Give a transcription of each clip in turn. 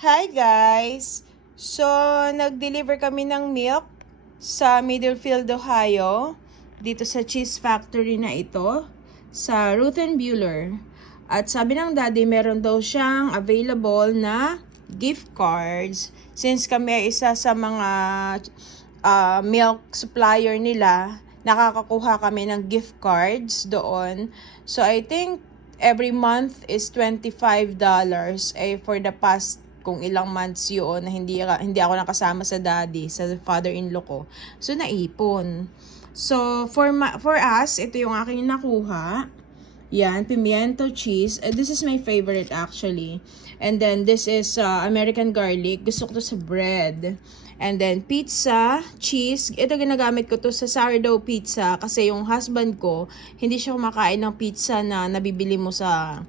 Hi guys! So, nag-deliver kami ng milk sa Middlefield, Ohio, dito sa cheese factory na ito, sa Ruth & Bueller. At sabi ng daddy, meron daw siyang available na gift cards. Since kami ay isa sa mga milk supplier nila, nakakakuha kami ng gift cards doon. So, I think every month is $25 for the past kung ilang months yun na hindi ako nakasama sa daddy, sa father-in-law ko. So, naipon. So, for us, ito yung aking nakuha. Yan, pimiento cheese. This is my favorite actually. And then, this is American garlic. Gusto ko to sa bread. And then, pizza, cheese. Ito ginagamit ko to sa sourdough pizza kasi yung husband ko, hindi siya kumakain ng pizza na nabibili mo sa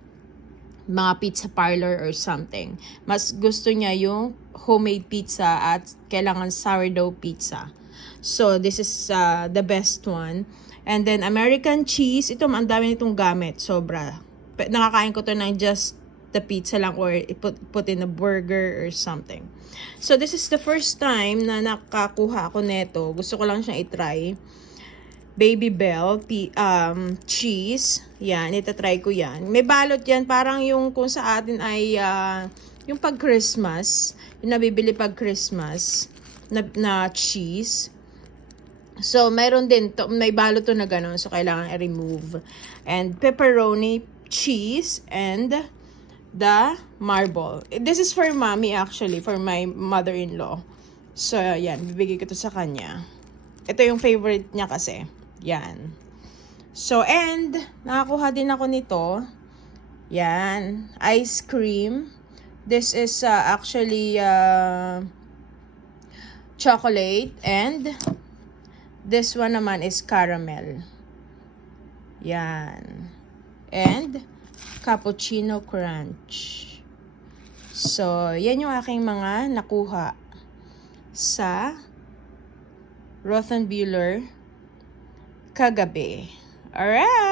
mga pizza parlor or something. Mas gusto niya yung homemade pizza at kailangan sourdough pizza. So, this is the best one. And then, American cheese. Ito, ang dami nitong gamit. Sobra. Nakakain ko to ng just the pizza lang or put in a burger or something. So, this is the first time na nakakuha ako neto. Gusto ko lang siyang itry. Baby Bell cheese. Yan, itatry ko yan. May balot yan, parang yung kung sa atin ay yung pag Christmas, yung nabibili pag Christmas na cheese. So, mayroon din to, may balot to na ganun, so kailangan i-remove. And pepperoni cheese and the marble. This is for mommy actually, for my mother-in-law. So, yan, bibigay ko to sa kanya. Ito yung favorite niya kasi. Yan. So, and, nakakuha din ako nito. Yan. Ice cream. This is actually chocolate. And, this one naman is caramel. Yan. And, cappuccino crunch. So, yan yung aking mga nakuha sa Ruth & Bueller kagabi. Alright!